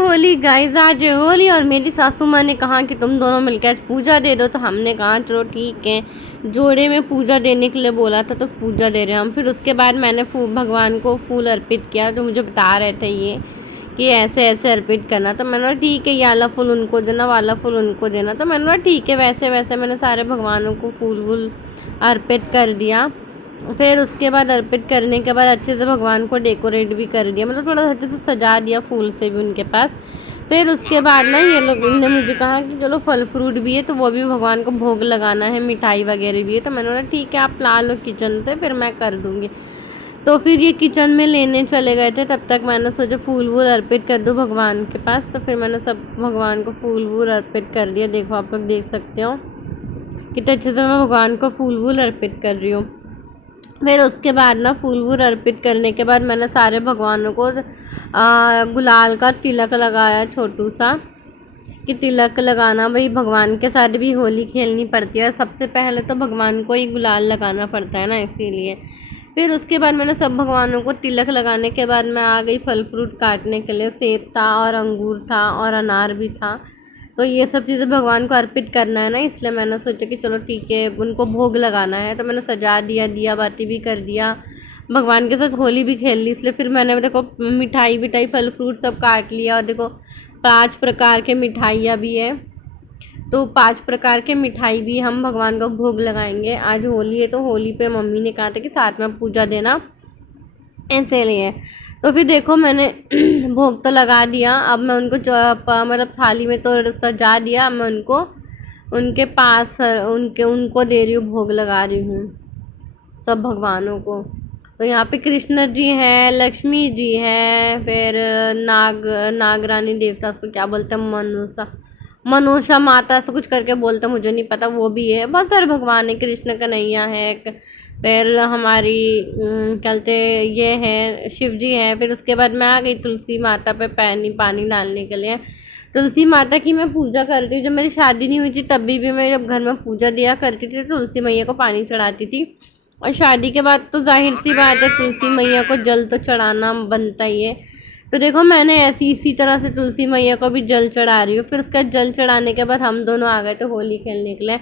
Holi guys, आज है होली और मेरी सासू माँ ने कहा कि तुम दोनों मिलकर आज पूजा दे दो। तो हमने कहा चलो ठीक है, जोड़े में पूजा देने के लिए बोला था तो पूजा दे रहे हैं हम। फिर उसके बाद मैंने भगवान को फूल अर्पित किया, जो मुझे बता रहे थे ये कि ऐसे ऐसे अर्पित करना। तो मैंने बोला ठीक है, ये वाला फूल उनको देना, वाला फूल उनको देना। तो मैंने बोला ठीक है, वैसे वैसे मैंने सारे भगवानों को फूल वूल अर्पित कर दिया। फिर उसके बाद अर्पित करने के बाद अच्छे से भगवान को डेकोरेट भी कर दिया, मतलब थोड़ा अच्छे से सजा दिया फूल से भी उनके पास। फिर उसके बाद ना ये लोग ने मुझे कहा कि चलो फल फ्रूट भी है तो वो भी भगवान को भोग लगाना है, मिठाई वगैरह भी है। तो मैंने बोला ठीक है, आप ला लो किचन से, फिर मैं कर दूँगी। तो फिर ये किचन में लेने चले गए थे, तब तक मैंने सोचा फूल वूल अर्पित कर दूँ भगवान के पास। तो फिर मैंने सब भगवान को फूल वूल अर्पित कर दिया। देखो आप लोग देख सकते हो कितने अच्छे से मैं भगवान को फूल वूल अर्पित कर रही हूँ। फिर उसके बाद ना फूल वूल अर्पित करने के बाद मैंने सारे भगवानों को गुलाल का तिलक लगाया, छोटू सा कि तिलक लगाना भाई, भगवान के साथ भी होली खेलनी पड़ती है। सबसे पहले तो भगवान को ही गुलाल लगाना पड़ता है ना, इसीलिए। फिर उसके बाद मैंने सब भगवानों को तिलक लगाने के बाद मैं आ गई फल फ्रूट काटने के लिए। सेब था और अंगूर था और अनार भी था। तो ये सब चीज़ें भगवान को अर्पित करना है ना, इसलिए मैंने सोचा कि चलो ठीक है, उनको भोग लगाना है। तो मैंने सजा दिया, दिया बाती भी कर दिया, भगवान के साथ होली भी खेल ली। इसलिए फिर मैंने देखो मिठाई विठाई फल फ्रूट सब काट लिया। और देखो 5 प्रकार के मिठाइयाँ भी है, तो 5 प्रकार के मिठाई भी हम भगवान को भोग लगाएंगे। आज होली है तो होली पे मम्मी ने कहा था कि साथ में पूजा देना, इसीलिए। तो फिर देखो मैंने भोग तो लगा दिया। अब मैं उनको मतलब थाली में तो सजा दिया। अब मैं उनको उनके पास उनको दे रही हूँ, भोग लगा रही हूँ सब भगवानों को। तो यहाँ पे कृष्ण जी हैं, लक्ष्मी जी हैं, फिर नागरानी देवता, उसको क्या बोलते हैं, मनोषा माता ऐसा कुछ करके बोलते, मुझे नहीं पता, वो भी है। बहुत सारे भगवान है, कृष्ण कन्हैया है, फिर हमारी कहते ये हैं शिव जी हैं। फिर उसके बाद मैं आ गई तुलसी माता पे पानी डालने के लिए। तुलसी माता की मैं पूजा करती हूँ। जब मेरी शादी नहीं हुई थी तभी भी मैं जब घर में पूजा दिया करती थी तो तुलसी मैया को पानी चढ़ाती थी। और शादी के बाद तो जाहिर सी बात है तुलसी मैया को जल तो चढ़ाना बनता ही है। तो देखो मैंने ऐसी इसी तरह से तुलसी मैया को भी जल चढ़ा रही हूँ। फिर उसका जल चढ़ाने के बाद हम दोनों आ गए थे होली खेलने के लिए।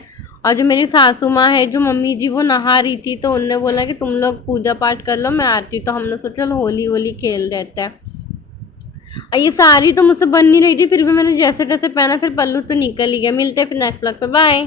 और जो मेरी सासू माँ है, जो मम्मी जी, वो नहा रही थी, तो उनने बोला कि तुम लोग पूजा पाठ कर लो, मैं आती। तो हमने सोचा चलो होली होली खेल रहता है। और ये साड़ी तो मुझसे बन नहीं रही थी, फिर भी मैंने जैसे तैसे पहना, फिर पल्लू तो निकल ही गया। मिलते हैं फिर नेक्स्ट ब्लॉग पे, बाय।